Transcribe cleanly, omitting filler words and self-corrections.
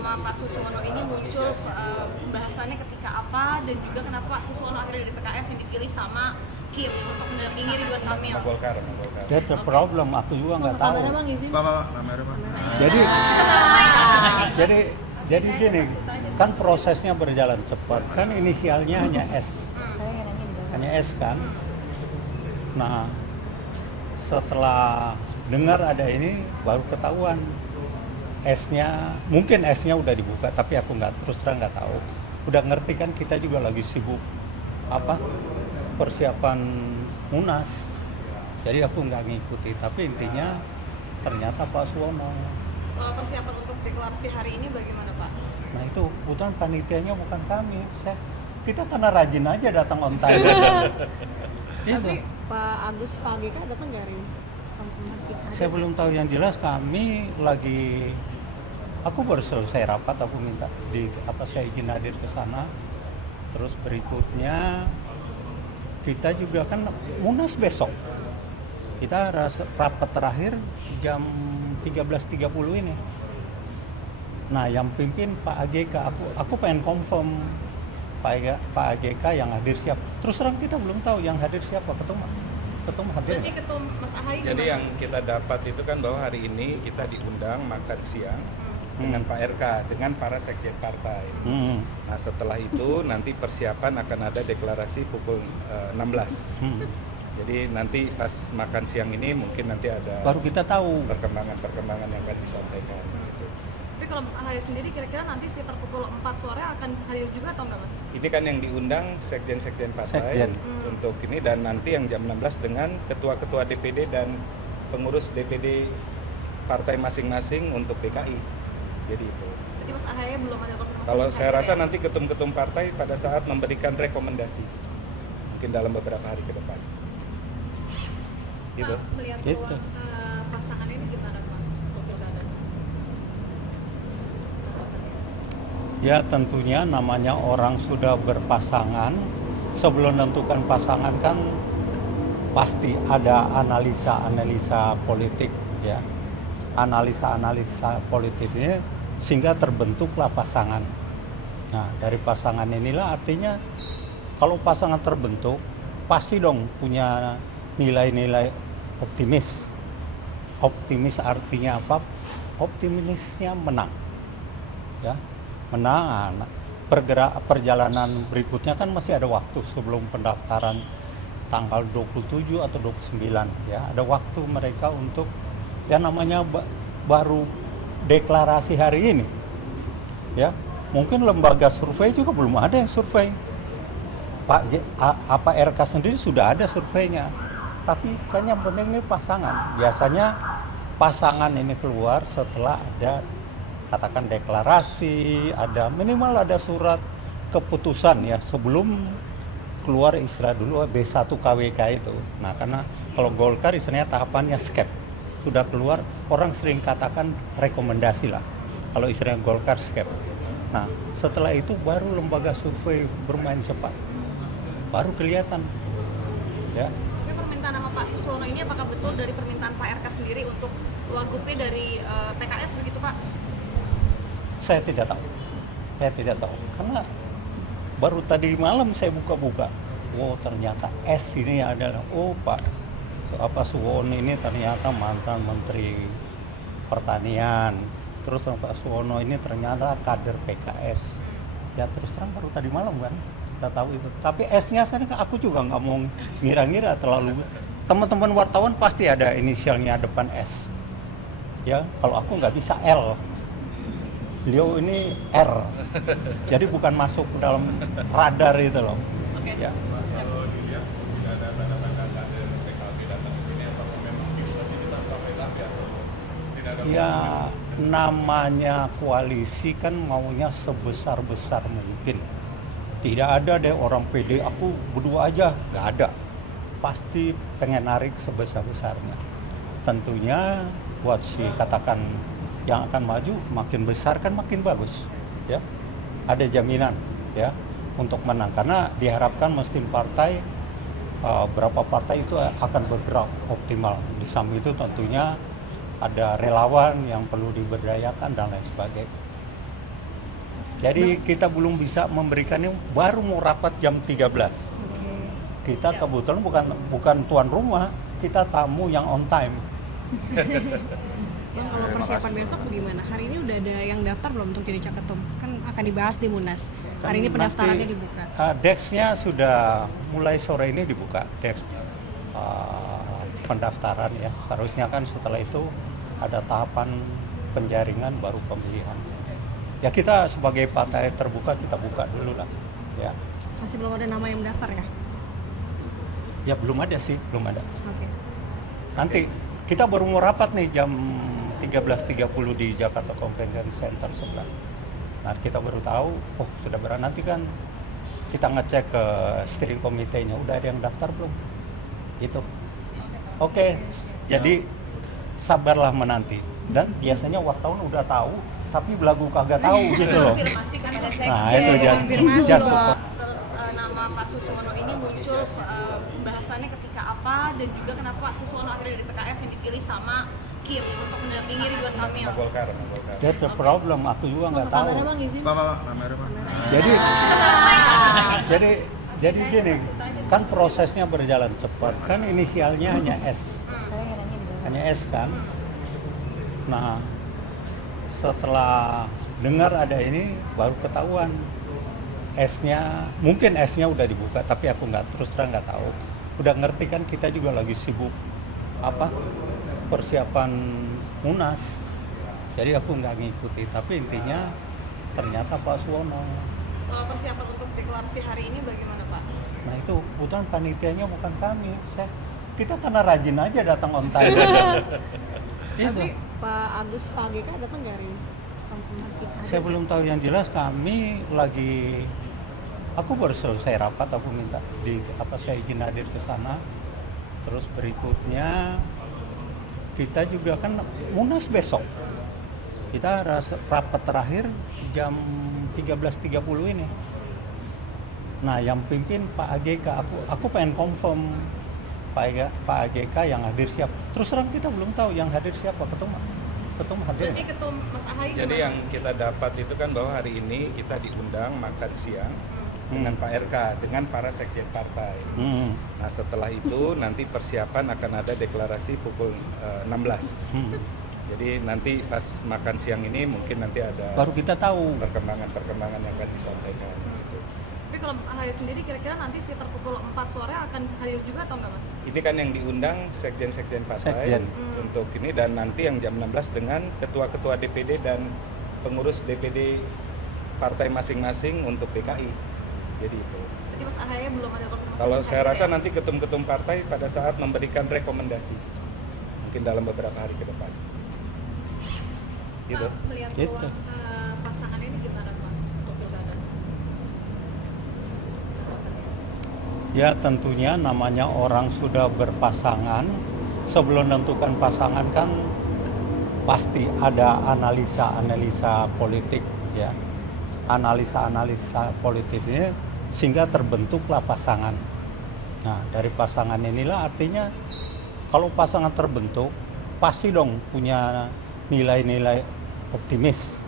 nama Pak Suswono ini muncul bahasannya ketika apa, dan juga kenapa Pak Suswono akhirnya dari PKS yang dipilih sama Kim untuk mendampingi Ridwan Kamil. Golkar. That's a problem, aku juga nggak tahu. Jadi gini, kan prosesnya berjalan cepat, kan inisialnya hanya S kan. Nah, setelah dengar ada ini baru ketahuan mungkin S-nya udah dibuka, tapi aku terus terang nggak tahu. Udah ngerti kan, kita juga lagi sibuk persiapan Munas, jadi aku nggak ngikuti. Tapi intinya ternyata Pak Suwono. Kalau persiapan untuk deklarasi hari ini bagaimana Pak? Nah itu kebetulan panitianya bukan kami, kita karena rajin aja datang on time. Tapi Pak Agus, Pak AGK datang nggak hari ini? Saya belum tahu, yang jelas kami lagi, aku baru selesai rapat, aku minta saya izin hadir ke sana. Terus berikutnya kita juga kan Munas besok, kita rapat terakhir jam 13.30 ini. Nah yang pimpin Pak AGK, aku pengen confirm Pak AGK yang hadir siapa. Terus terang kita belum tahu yang hadir siapa, ketum hadir. Berarti ketum Mas Ahaye. Jadi yang kita dapat itu kan bahwa hari ini kita diundang makan siang dengan Pak RK, dengan para sekjen partai. Nah setelah itu nanti persiapan akan ada deklarasi pukul 16. Jadi nanti pas makan siang ini mungkin nanti ada baru kita tahu perkembangan yang akan disampaikan gitu. Tapi kalau Mas Ahaye sendiri kira-kira nanti sekitar pukul 4 sore akan hadir juga atau enggak Mas? Ini kan yang diundang sekjen-sekjen partai untuk ini, dan nanti yang jam 16 dengan ketua-ketua DPD dan pengurus DPD partai masing-masing untuk DKI. Jadi itu. Jadi Mas Ahaye belum ada konfirmasi? Kalau saya rasa nanti ketum-ketum partai pada saat memberikan rekomendasi mungkin dalam beberapa hari ke depan. Gitu. Pak, melihat peluang pasangan ini gimana Pak untuk pilkada? Ya tentunya namanya orang sudah berpasangan, sebelum menentukan pasangan kan pasti ada analisa politik ya. Analisa politik ini sehingga terbentuklah pasangan. Nah dari pasangan inilah artinya kalau pasangan terbentuk pasti dong punya nilai-nilai optimis. Optimis artinya apa? Optimisnya menang. Ya, menang. Perjalanan berikutnya kan masih ada waktu sebelum pendaftaran tanggal 27 atau 29 ya. Ada waktu mereka untuk ya namanya baru deklarasi hari ini. Ya, mungkin lembaga survei juga belum ada yang survei. Pak RK sendiri sudah ada surveinya. Tapi kan yang penting ini pasangan. Biasanya pasangan ini keluar setelah ada katakan deklarasi, ada minimal ada surat keputusan ya sebelum keluar istilah dulu B1 KWK itu. Nah karena kalau Golkar istilahnya tahapannya skep. Sudah keluar, orang sering katakan rekomendasi lah. Kalau istilahnya Golkar skep. Nah setelah itu baru lembaga survei bermain cepat. Baru kelihatan ya. Tapi permintaan nama Pak Suswono ini apakah betul dari permintaan Pak RK sendiri untuk wagubnya dari PKS begitu Pak? Saya tidak tahu karena baru tadi malam saya buka-buka, ternyata S ini adalah Pak Suwono ini ternyata mantan Menteri Pertanian, terus Pak Suwono ini ternyata kader PKS. Ya terus terang baru tadi malam kan kita tahu itu. Tapi S-nya aku juga nggak mau ngira-ngira terlalu. Teman-teman wartawan pasti ada inisialnya depan S. Ya kalau aku nggak bisa L. Beliau ini R, jadi bukan masuk ke dalam radar itu loh. Oke. Ya. Kalau dilihat tidak ada tanda-tanda kader PKB datang ke sini, apakah memang diplomasi tanpa PKB atau tidak ada? Ya namanya koalisi kan maunya sebesar-besar mungkin. Tidak ada deh orang PD, aku berdua aja, nggak ada. Pasti pengen narik sebesar-besarnya. Tentunya buat katakan yang akan maju makin besar kan makin bagus ya, ada jaminan ya untuk menang karena diharapkan mesin partai berapa partai itu akan bergerak optimal. Di samping itu tentunya ada relawan yang perlu diberdayakan dan lain sebagainya. Jadi kita belum bisa memberikannya, baru mau rapat jam 13. Kita kebetulan bukan tuan rumah, kita tamu yang on time. Bang, kalau persiapan besok bagaimana? Hari ini udah ada yang daftar belum untuk jadi caketum? Kan akan dibahas di Munas. Hari ini pendaftarannya dibuka. Dex-nya sudah mulai sore ini dibuka, Dex pendaftaran ya. Seharusnya kan setelah itu ada tahapan penjaringan baru pemilihan. Ya kita sebagai partai terbuka kita buka dulu lah. Ya. Masih belum ada nama yang mendaftar ya? Ya belum ada sih, belum ada. Oke. Nanti kita baru mau rapat nih jam 13.30 di Jakarta Convention Center sebelah. Nah kita baru tahu, oh sudah berani. Nanti kan kita ngecek ke steering committee-nya, udah ada yang daftar belum? Gitu. Oke, jadi sabarlah menanti. Dan biasanya wartawan udah tahu, tapi belagu kagak tahu gitu loh. Konfirmasi kan ada sekjen. Nah itu konfirmasi just loh. Nama Pak Suswono ini muncul bahasannya ketika apa dan juga kenapa Pak Suswono akhirnya dari PKS yang dipilih sama Kim untuk mendampingi Ridwan Kamil. Golkar. That's a problem, aku juga nggak tahu. Kamera bang izin. Jadi gini, kan prosesnya berjalan cepat. Kan inisialnya hanya S. Hanya S kan. Nah, setelah dengar ada ini baru ketahuan S-nya, mungkin S-nya udah dibuka, tapi aku terus terang nggak tahu. Udah ngerti kan kita juga lagi sibuk persiapan Munas. Jadi aku nggak ngikuti, tapi intinya ternyata Pak Suwono. Kalau persiapan untuk deklarasi hari ini bagaimana Pak? Nah itu kebetulan panitianya bukan kami. Kita karena rajin aja datang on time. Tapi Pak Agus, Pak AGK datang nggak hari ini? Saya belum tahu, yang jelas kami lagi, aku baru selesai rapat, aku minta saya izin hadir ke sana. Terus berikutnya kita juga kan Munas besok. Kita rapat terakhir jam 13.30 ini. Nah, yang pimpin Pak AGK, aku pengen confirm Pak AGK yang hadir siapa. Terus terang kita belum tahu yang hadir siapa, ketum hadir. Berarti ketum Mas Ahaye. Jadi yang kita dapat itu kan bahwa hari ini kita diundang makan siang dengan Pak RK, dengan para sekjen partai. Nah setelah itu nanti persiapan akan ada deklarasi pukul 16. Jadi nanti pas makan siang ini mungkin nanti ada Baru kita tahu. perkembangan yang akan disampaikan. Gitu. Tapi kalau Mas Ahaye sendiri kira-kira nanti sekitar pukul 4 sore akan hadir juga atau enggak Mas? Ini kan yang diundang sekjen-sekjen partai untuk ini, dan nanti yang jam 16 dengan ketua-ketua DPD dan pengurus DPD partai masing-masing untuk PKI. Jadi itu. Jadi Mas Ahaye belum ada konfirmasi. Kalau saya hadir rasa ya? nanti ketum-ketum partai pada saat memberikan rekomendasi, mungkin dalam beberapa hari ke depan. Gitu. Pak, melihat Gitu. peluang pasangan ini gimana Pak untuk pilkada? Ya tentunya namanya orang sudah berpasangan, sebelum menentukan pasangan kan pasti ada analisa-analisa politik ya. Analisa-analisa politik ini sehingga terbentuklah pasangan. Nah dari pasangan inilah artinya kalau pasangan terbentuk pasti dong punya nilai-nilai optimis.